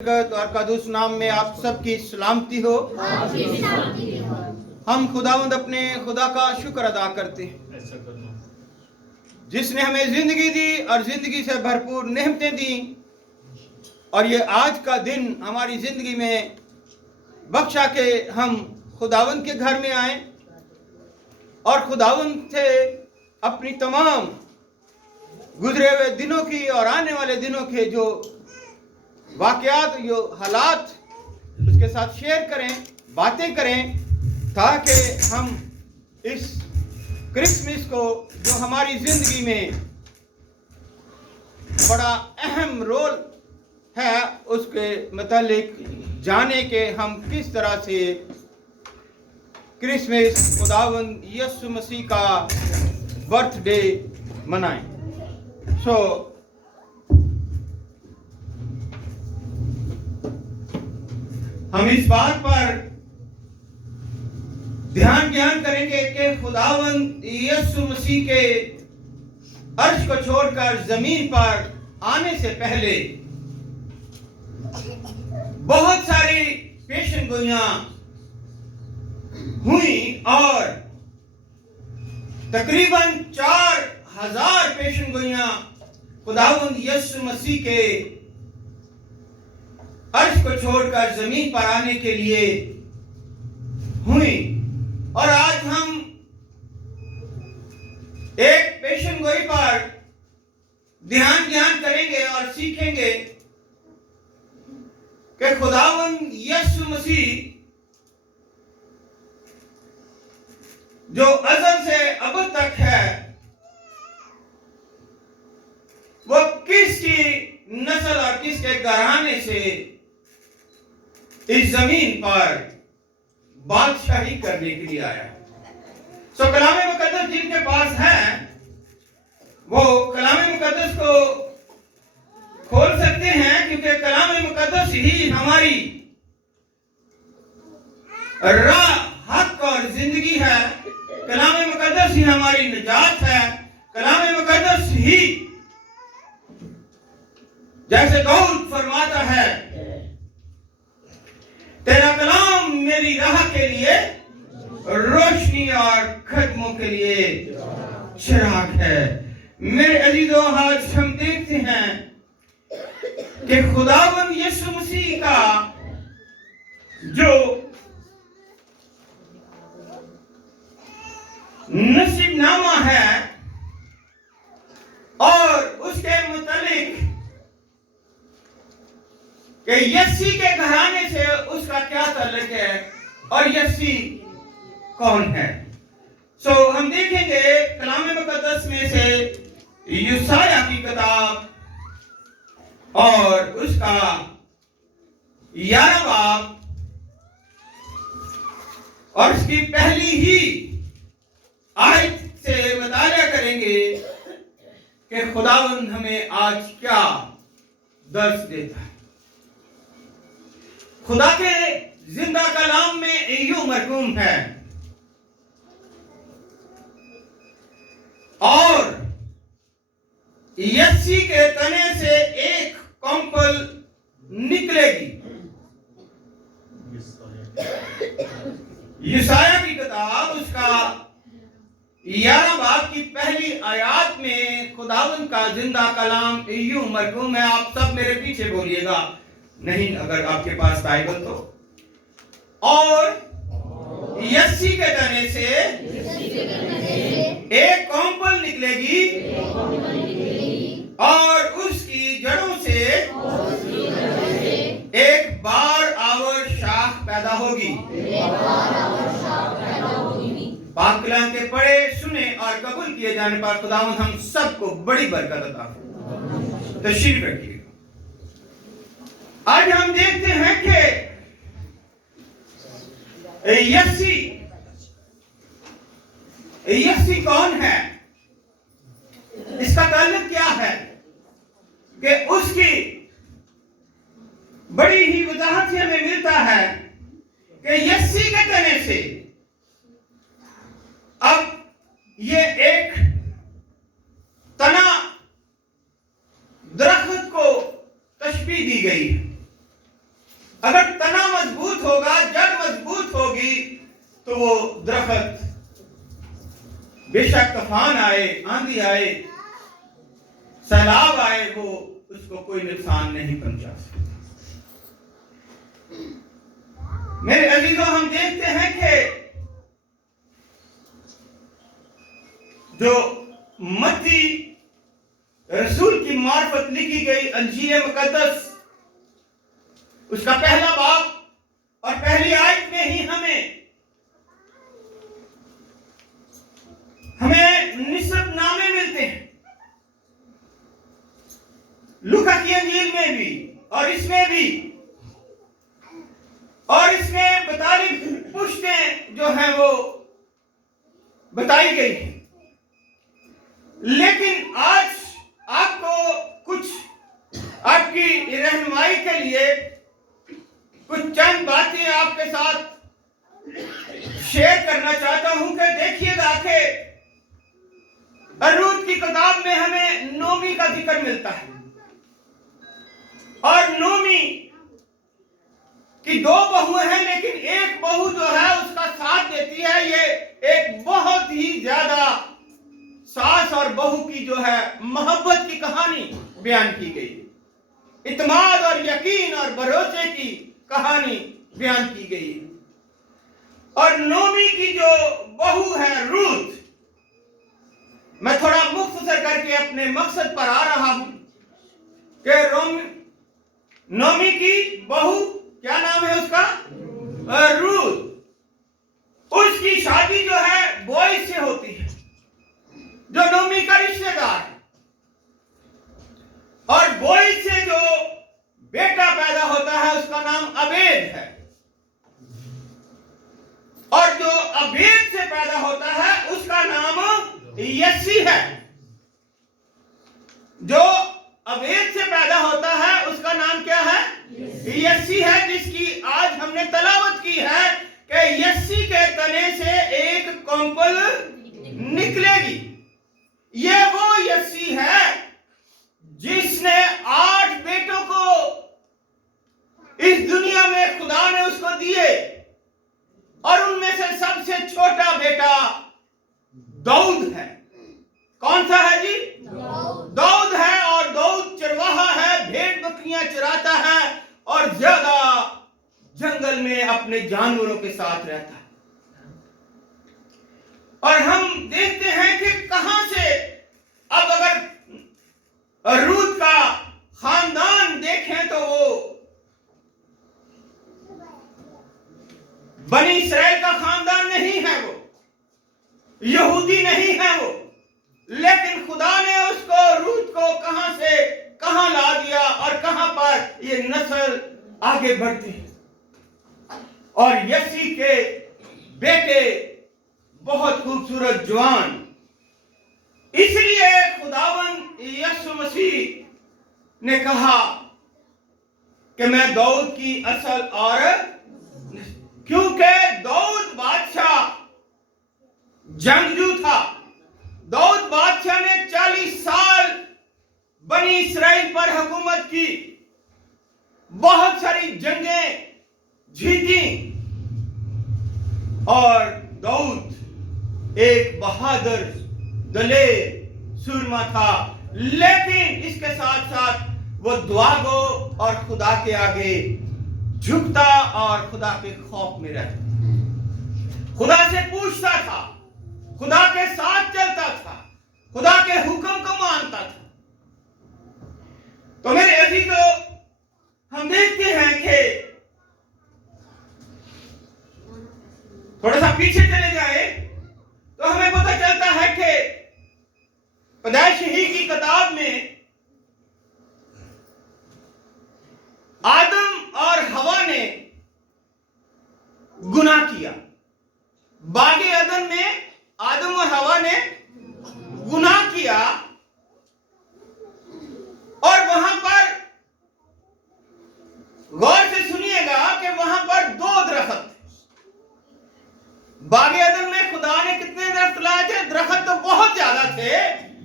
और कदूस नाम में आप सबकी सलामती हो। हम खुदावंद अपने खुदा का शुक्र अदा करते हैं जिसने हमें जिंदगी दी और जिंदगी से भरपूर नेमतें दी, और ये आज का दिन हमारी जिंदगी में बख्शा के हम खुदावंद के घर में आए और खुदावंद से अपनी तमाम गुजरे हुए दिनों की और आने वाले दिनों के जो वाकयात, जो हालात, उसके साथ शेयर करें, बातें करें, ताकि हम इस क्रिसमस को जो हमारी ज़िंदगी में बड़ा अहम रोल है उसके मुतालिक जाने के हम किस तरह से क्रिसमस खुदावंद यीशु मसीह का बर्थडे मनाएं। हम इस बात पर ध्यान करेंगे कि खुदावंद यीशु मसीह के अर्श को छोड़कर जमीन पर आने से पहले बहुत सारी पेशनगोइयां हुई और तकरीबन 4000 पेशनगोइयां खुदावंद यीशु मसीह के अर्श को छोड़कर जमीन पर आने के लिए हुई। और आज हम एक पेशनगोई पर ध्यान करेंगे और सीखेंगे कि खुदावंद यीशु मसीह जो अज़ल से अब तक है, वो किसकी नस्ल और किसके घराने से इस जमीन पर बादशाही करने के लिए आया। कलाम मुकद्दस जिनके पास है वो कलाम मुकद्दस को खोल सकते हैं, क्योंकि कलाम मुकद्दस ही हमारी राह, हक और जिंदगी है। कलाम मुकद्दस ही हमारी निजात है। कलाम मुकद्दस ही, जैसे दाऊद फरमाता है, तेरा कलाम मेरी राह के लिए रोशनी और कदमों के लिए चिराग है। मेरे अजीजों, आज हम देखते हैं कि खुदावंद यीशु मसीह का जो नसीबनामा है और उसके मुतालिक कि यस्सी के घराने से उसका क्या ताल्लुक है और यस्सी कौन है। हम देखेंगे कलाम मुकद्दस में से यशायाह की किताब और उसका 11वां बाब और उसकी पहली ही आयत से मुताला करेंगे कि खुदावंद हमें आज क्या दर्श देता है। खुदा के जिंदा कलाम में यूं मरकूम है, और यस्सी के तने से एक कॉम्पल निकलेगी। यशायाह की किताब उसका 11वां बाब की पहली आयत में खुदावंद का जिंदा कलाम यूं मरकूम है। आप सब मेरे पीछे बोलिएगा, नहीं अगर आपके पास बाइबल तो। और यस्सी के तने से एक कॉम्पल निकलेगी और उसकी जड़ों से एक बार आवर शाख पैदा होगी। पाक कलाम के पढ़े, सुने और कबूल किए जाने पर खुदावंद हम सबको बड़ी बरकत अता फरमाए। तशरीफ रखिए। आज हम देखते हैं कि यस्सी कौन है, इसका ताल्लुक क्या है, कि उसकी बड़ी ही वजाहत से हमें मिलता है कि यस्सी के तने से अब ये एक तना दरख्त को तशबीह दी गई है। अगर तना मजबूत होगा, जड़ मजबूत होगी, तो वो दरख्त बेशक तूफान आए, आंधी आए, सैलाब आए, वो उसको कोई नुकसान नहीं पहुंचा सकता। मेरे अजीजों, हम देखते हैं कि जो मत्ती रसूल की मार्फत लिखी गई अंजील मुकद्दस, उसका पहला बाब और पहली आयत में ही हमें निस्बत नामे मिलते हैं। लूका की अंजील में भी और इसमें भी, और इसमें 42 पुश्तें जो हैं वो बताई गई हैं। लेकिन आज आपको कुछ आपकी रहनुमाई के लिए कुछ चंद बातें आपके साथ शेयर करना चाहता हूं कि देखिएगा कि रूत की किताब में हमें नोमी का जिक्र मिलता है, और नोमी की 2 बहुएं हैं, लेकिन एक बहू जो है उसका साथ देती है। ये एक बहुत ही ज्यादा सास और बहू की जो है मोहब्बत की कहानी बयान की गई, इत्माद और यकीन और भरोसे की कहानी बयान की गई। और नोमी की जो बहू है रूत, मैं थोड़ा मुख्तसर करके अपने मकसद पर आ रहा हूं कि नोमी की बहू, क्या नाम है उसका, रूत, उसकी शादी जो है बोइज से होती है, जो नोमी का रिश्तेदार है। और बोइज से जो बेटा पैदा होता है उसका नाम अबेद है, और जो अबेद से पैदा होता है उसका नाम यस्सी है। जो अबेद से पैदा होता है उसका नाम क्या है, यस्सी है, जिसकी आज हमने तलावत की है कि यस्सी के तने से एक कंपल निकलेगी। ये वो यस्सी है जिसने 8 बेटों को इस दुनिया में खुदा ने उसको दिए, और उनमें से सबसे छोटा बेटा दाऊद है। कौन सा है जी? दाऊद है। और दाऊद चरवाहा है, भेड़ बकरियां चराता है और ज्यादा जंगल में अपने जानवरों के साथ रहता है। और हम देखते हैं कि कहां से, अब अगर रूत का खानदान देखें तो वो बनी इस्राएल का खानदान नहीं है, वो यहूदी नहीं है वो, लेकिन खुदा ने उसको, रूत को कहां से कहां ला दिया और कहां पर ये नस्ल आगे बढ़ती है। और यस्सी के बेटे बहुत खूबसूरत जवान, इसलिए खुदावंद यीशु मसीह ने कहा कि मैं दाऊद की असल और, क्योंकि दाऊद बादशाह जंगजू था। दाऊद बादशाह ने 40 साल बनी इस्राएल पर हुकूमत की, बहुत सारी जंगें जीती, और दाऊद एक बहादुर दलेर सूरमा था। लेकिन इसके साथ साथ वो दुआ गो और खुदा के आगे झुकता और खुदा के खौफ में रहता, खुदा से पूछता था, खुदा के साथ चलता था, खुदा के हुक्म को मानता था। तो मेरे अजीजों, हम देखते हैं कि थोड़ा सा पीछे चले जाए तो हमें पता चलता है कि पैदाइश-ई की किताब में आदम और हवा ने गुनाह किया। बागे अदन में आदम और हवा ने गुनाह किया, और वहां पर गौर से सुनिएगा कि वहां पर 2 दरख्त। बागे अदन में खुदा ने कितने दरख्त लाए थे? दरख्त तो बहुत ज्यादा थे,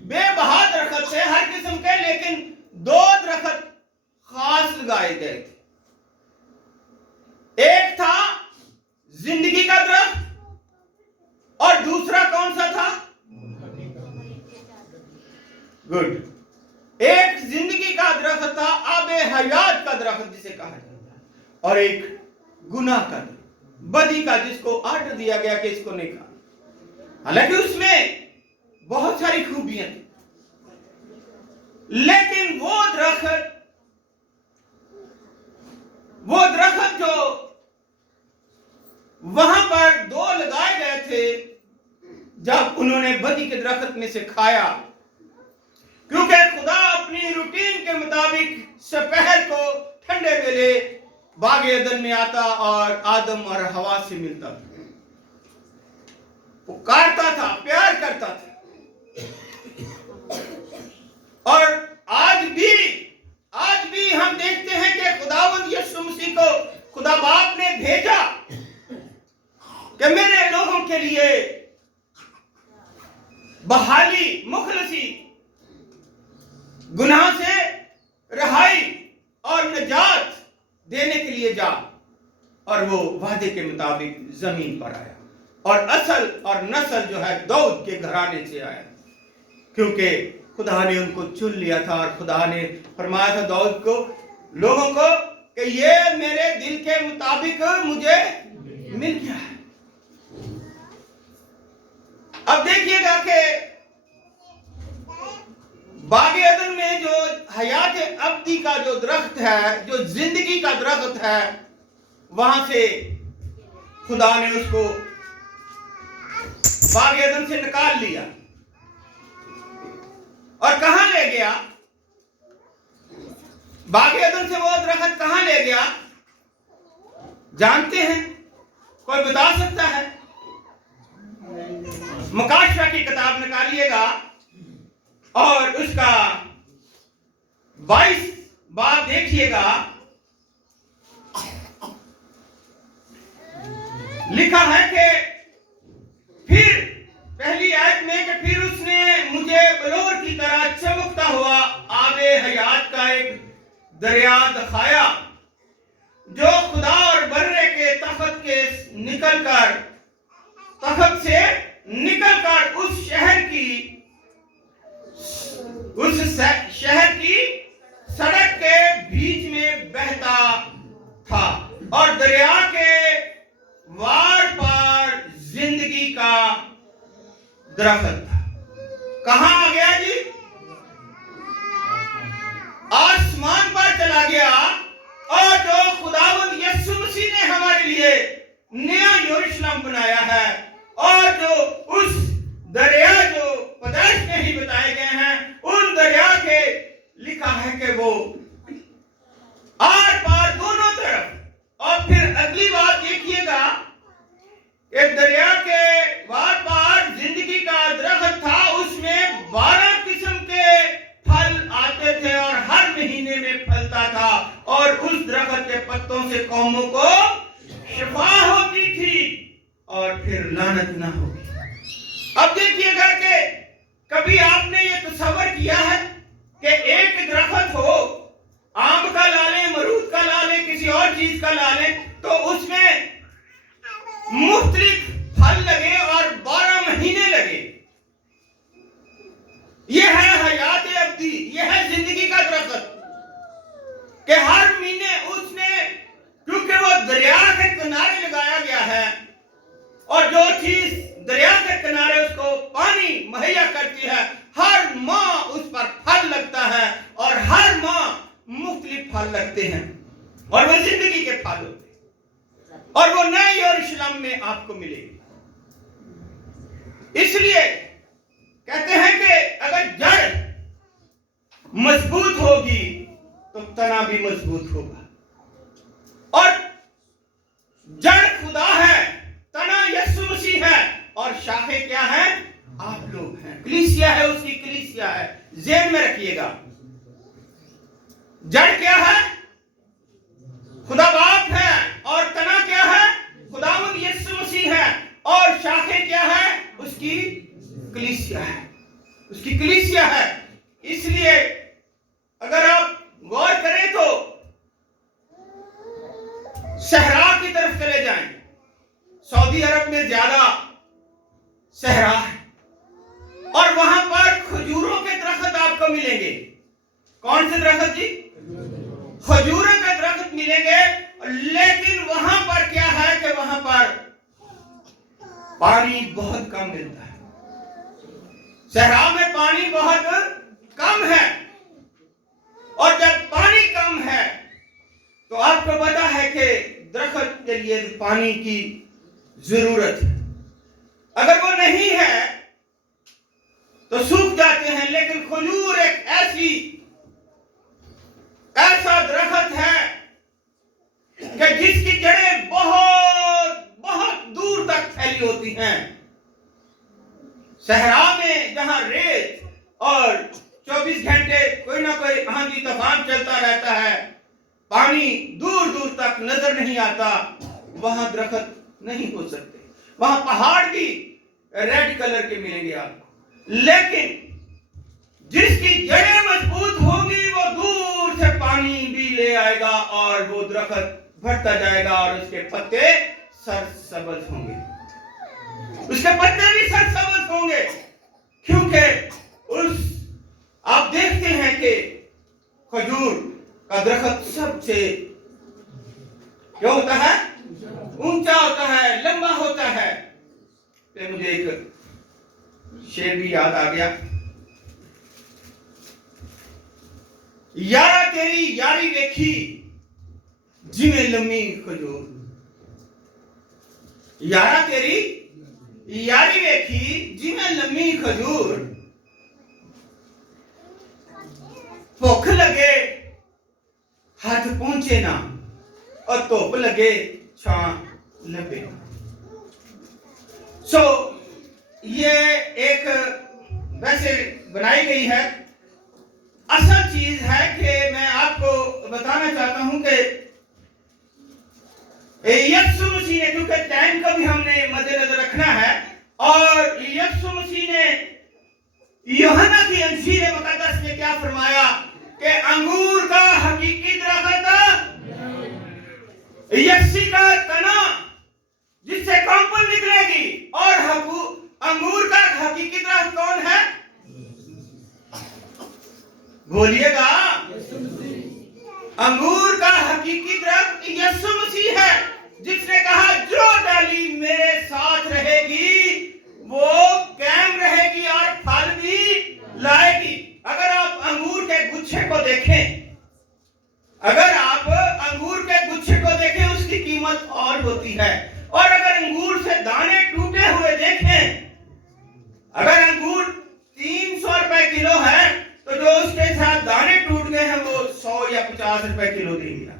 बेबहा दरख्त थे हर किस्म के, लेकिन 2 दरख्त खास लगाए गए थे। गुड। एक जिंदगी का दरख्त था, आबे हयात का दरख्त जिसे कहा जाता है, और एक गुनाह का, बदी का, जिसको आर्डर दिया गया कि इसको नहीं खाना। हालांकि उसमें बहुत सारी खूबियां थी, लेकिन वो दरख्त जो वहां पर दो लगाए गए थे, जब उन्होंने बदी के दरख्त में से खाया, क्योंकि खुदा अपनी रूटीन के मुताबिक दोपहर को ठंडे वेले बाग एदन में आता और आदम और हवा से मिलता था, पुकारता था, प्यार करता था। और आज भी हम देखते हैं कि खुदावंद यीशु मसीह को खुदा बाप ने भेजा कि मेरे लोगों के लिए बहाली, मुखलसी, गुनाह से रहाई और निजात देने के लिए जा। और वो वादे के मुताबिक जमीन पर आया, और असल और नस्ल जो है दाऊद के घराने से आया, क्योंकि खुदा ने उनको चुन लिया था। और खुदा ने फरमाया था दाऊद को, लोगों को, कि ये मेरे दिल के मुताबिक मुझे मिल गया है। अब देखिएगा कि बाग एदन में जो हयात अब्दी का जो दरख्त है, जो जिंदगी का दरख्त है, वहां से खुदा ने उसको बाग एदन से निकाल लिया और कहां ले गया? बाग एदन से वो दरख्त कहां ले गया जानते हैं? कोई बता सकता है? मुकाशवा की किताब निकालिएगा और उसका 22 बाब देखिएगा। लिखा है कि फिर पहली आयत में कि फिर उसने मुझे बलोर की तरह चमकता हुआ आबे हयात का एक दरिया दिखाया, जो खुदा और बर्रे के तख्त से निकलकर उस शहर की सड़क के बीच में बहता था, और दरिया के वार पार जिंदगी का दरख्त था। कहां आ गया जी? आसमान पर चला गया। और जो खुदावंद यीशु मसीह ने हमारे लिए नया यरूशलेम बनाया है, और जो उस दरिया जो पदार्थ में ही बताए गए हैं, उन दरिया के लिखा है कि वो आर पार दोनों तरफ। और फिर अगली बात देखिएगा, एक दरिया के वार पार जिंदगी का दरख्त था, उसमें 12 किस्म के फल आते थे और हर महीने में फलता था, और उस दरख्त के पत्तों से कौमों को शिफा होती थी और फिर लानत ना होगी। अब देखिएगा कि कभी आपने ये तस्वर किया है कि एक दरख्त हो, आम का ला लें, मरूद का ला लें, किसी और चीज का ला लें, तो उसमें मुख्तलिफ फल लगे और 12 महीने लगे। यह है हयात अब्दी, यह है जिंदगी का दरख्त, कि हर महीने उसने, क्योंकि वो दरिया के किनारे लगाया गया है, और जो चीज दरिया के किनारे उसको पानी मुहैया करती है, हर माह उस पर फल लगता है, और हर माह मुख्तलिफ फल लगते हैं, और वो जिंदगी के फल होते हैं, और वो नए यरूशलेम में आपको मिलेगी। इसलिए कहते हैं कि अगर जड़ मजबूत होगी तो तना भी मजबूत होगा, और जड़ खुदा है, तना यीशु मसीह है, और शाखें क्या हैं? आप लोग हैं। कलीसिया है, उसकी कलीसिया है। ज़हन में रखिएगा, जड़ क्या है? खुदा बाप है, और तना क्या है? खुदावंद यीशु मसीह है, और शाखें क्या है? उसकी कलीसिया है, उसकी कलीसिया है। इसलिए अगर आप गौर करें तो सहरा की तरफ चले जाएं, सऊदी अरब में ज्यादा सहरा है, और वहां पर खजूरों के दरख्त आपको कौन से दरख्त जी? खजूरों के दरख्त मिलेंगे, लेकिन वहां पर क्या है कि वहां पर पानी बहुत कम मिलता है। सहरा में पानी बहुत कम है, और जब पानी कम है तो आपको पता है कि दरख्त के लिए पानी की जरूरत है। अगर वो नहीं है तो सूख जाते हैं। लेकिन खजूर एक ऐसा दरख्त है कि जिसकी जड़ें बहुत बहुत दूर तक फैली होती हैं। सहरा में जहां रेत और 24 घंटे कोई ना कोई आंधी तूफान चलता रहता है, पानी दूर दूर तक नजर नहीं आता, वहां दरख्त नहीं हो सकते। वहां पहाड़ भी रेड कलर के मिलेंगे आपको, लेकिन जिसकी जड़ें मजबूत होगी वो दूर से पानी भी ले आएगा और वो दरख्त बढ़ता जाएगा और उसके पत्ते सरसब्ज होंगे। उसके पत्ते भी सरसब्ज होंगे, क्योंकि आप देखते हैं कि खजूर का दरख्त सबसे क्या होता है? ऊंचा होता है, लंबा होता है। तो मुझे एक शेर भी याद आ गया, यारा तेरी यारी वेखी जिमें लम्मी खजूर। यारा तेरी यारी वेखी जिमें लम्मी खजूर, भुख लगे हाथ पहुंचे ना और धुप लगे छां लबे। ये एक वैसे बनाई गई है। असल चीज है कि मैं आपको बताना चाहता हूं कि यीशु मसीह ने, क्योंकि टाइम का भी हमने मद्देनजर रखना है, और यीशु मसीह ने यूहन्ना की इंजील मुकद्दस में क्या फरमाया कि अंगूर का हकीकी दरख्त यस्सी का तना जिससे कंपल निकलेगी, और अंगूर का हकीकी दरख्त कौन है? बोलिएगा। अंगूर का हकीकी दरख्त यीशु मसीह है, जिसने कहा जो डाली मेरे साथ रहेगी वो कायम रहेगी और फल भी लाएगी। अगर आप अंगूर के गुच्छे को देखें, अगर आप अंगूर के गुच्छे को देखें, उसकी कीमत और होती है। और अगर अंगूर से दाने टूटे हुए देखें, अगर अंगूर 300 रुपए किलो है तो जो उसके साथ दाने टूट गए हैं वो 100 या 50 रुपए किलो देंगे।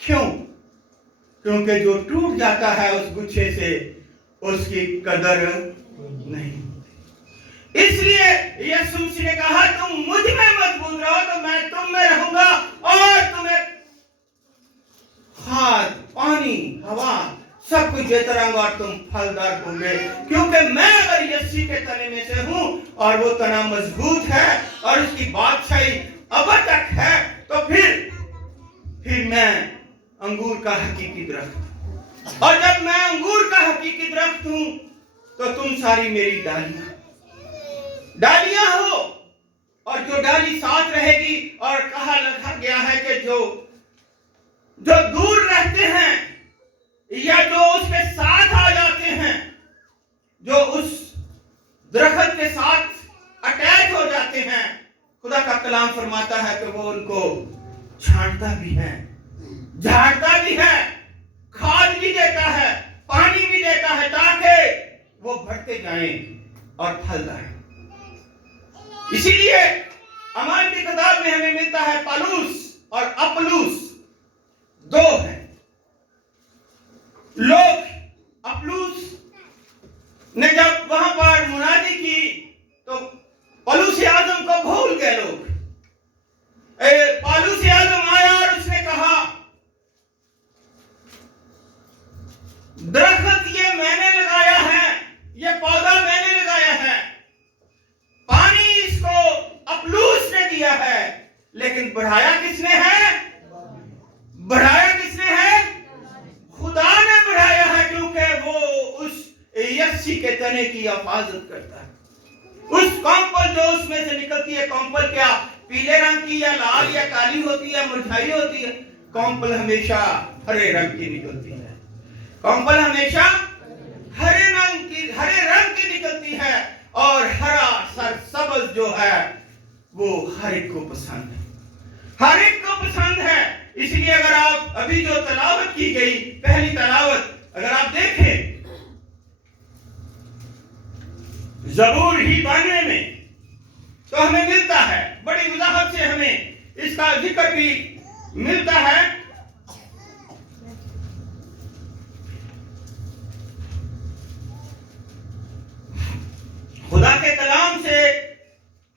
क्यों? क्योंकि जो टूट जाता है उस गुच्छे से उसकी कदर नहीं। इसलिए यीशु मसीह ने कहा तुम मुझ में मजबूत रहो तो मैं तुम में रहूंगा और तुम्हें खाद, पानी, हवा सब कुछ देता रहूंगा और तुम फलदार होंगे। क्योंकि मैं अगर यीशु के तने में से हूं और वो तना मजबूत है और उसकी बादशाही अब तक है, तो फिर मैं अंगूर का हकीकी दरख्त। और जब मैं अंगूर का हकीकी दरख्त हूं तो तुम सारी मेरी डालियां हो, और जो डाली साथ रहेगी। और कहा लिखा गया है कि जो दूर रहते हैं या जो उसके साथ आ जाते हैं, जो उस दरख्त के साथ अटैच हो जाते हैं, खुदा का कलाम फरमाता है कि वो उनको छांटता भी है, झाड़ता भी है, खाद भी देता है, पानी भी देता है, ताकि वो बढ़ते जाएं और फलदार। इसीलिए अमाल की किताब में हमें मिलता है पालूस और अपलूस दो हैं लोग। अपलूस ने जब वहां पर मुनादी की तो पलूस आजम को भूल गए लोग। पलूस आजम आया और उसने कहा दरख्त ये मैंने लगाया है, ये पौधा मैंने लगाया है, पानी इसको अपलूस ने दिया है, लेकिन बढ़ाया किसने है? बढ़ाया किसने है? खुदा ने बढ़ाया है, क्योंकि वो उस यस्सी के तने की हिफाजत करता है। उस कंपल जो उसमें से निकलती है, कंपल क्या? पीले रंग की या लाल या काली होती है, मुरझाई होती है। कॉम्पल हमेशा हरे रंग की निकलती है। कॉम्पल हमेशा हरे रंग की निकलती है। और हरा सरसब्ज जो है वो हर एक को पसंद है, हर एक को पसंद है। इसलिए अगर आप अभी जो तलावत की गई पहली तलावत अगर आप देखें ज़बूर ही 92 में, तो हमें मिलता है, बड़ी वजाहत से हमें इसका जिक्र भी मिलता है। खुदा के कलाम से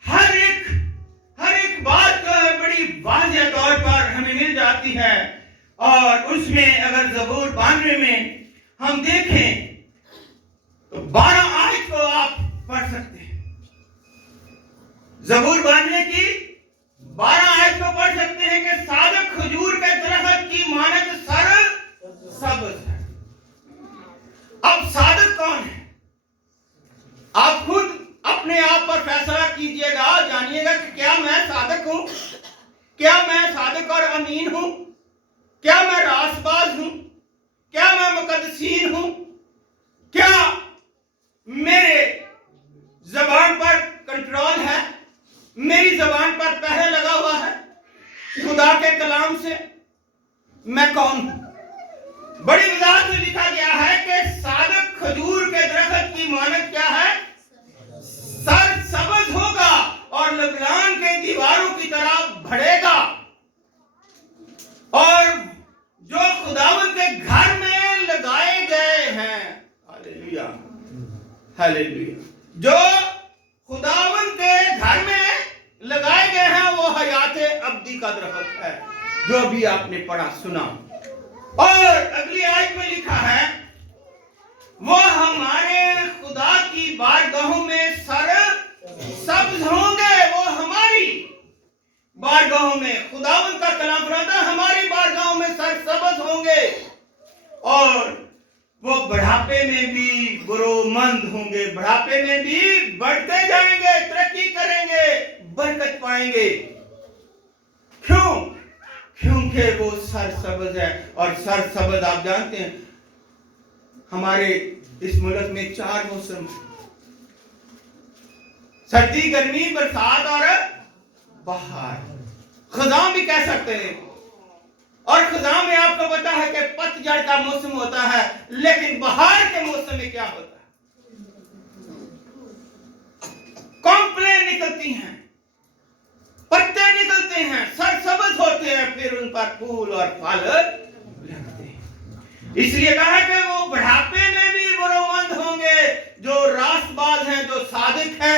हर एक बात जो है बड़ी वाज़ेह तौर पर हमें मिल जाती है। और उसमें अगर ज़बूर 92 में हम देखें तो 12 आयत को आप पढ़ सकते हैं। ज़बूर 92 की 12 आयत को पढ़ सकते हैं कि सादक खजूर के दरख्त की मानद सरसब्ज है। अब सादक कौन है? आप खुद अपने आप पर फैसला कीजिएगा, जानिएगा कि क्या मैं सादक हूं, क्या मैं सादक और अमीन हूं, क्या मैं रासबाज हूं, क्या मैं मुकद्दसीन हूं, क्या मेरे जबान पर कंट्रोल है, मेरी जबान पर पहरे लगा हुआ है खुदा के कलाम से। मैं कौन हूं? बड़ी वजाहत से लिखा गया है कि सादक खजूर के दरख्त की मानद क्या है? सरसब्ज होगा और लबनान के दीवारों की तरह बढ़ेगा। और जो खुदावंद के घर में लगाए गए हैं, हालेलुया हालेलुया, जो खुदावंद के घर में लगाए गए हैं वो हयात अब्दी का दरख्त है, जो भी आपने पढ़ा सुना। और अगली आयत में लिखा है वो हमारे खुदा की बारगाहों में सरसब्ज होंगे। वो हमारी बारगाहों में, खुदावंद का कलाम फरमाता है हमारी बारगाहों में सरसब्ज होंगे। और वो बुढ़ापे में भी बुरोमंद होंगे, बुढ़ापे में भी बढ़ते जाएंगे, तरक्की करेंगे, बरकत पाएंगे। क्यों? क्योंकि वो सरसब्ज है। और सरसब्ज आप जानते हैं हमारे इस मुल्क में 4 मौसम, सर्दी, गर्मी, बरसात और बहार। खज़ां भी कह सकते हैं। और खज़ां में आपको पता है कि पतझड़ का मौसम होता है, लेकिन बहार के मौसम में क्या होता है? कॉम्प्लेन निकलती हैं, पत्ते निकलते हैं, सरसब्ज होते हैं, फिर उन पर फूल और फल लगते हैं। इसलिए कहा कि वो बुढ़ापे में भी बुरोमंद होंगे, जो रासबाज हैं, जो सादिक हैं,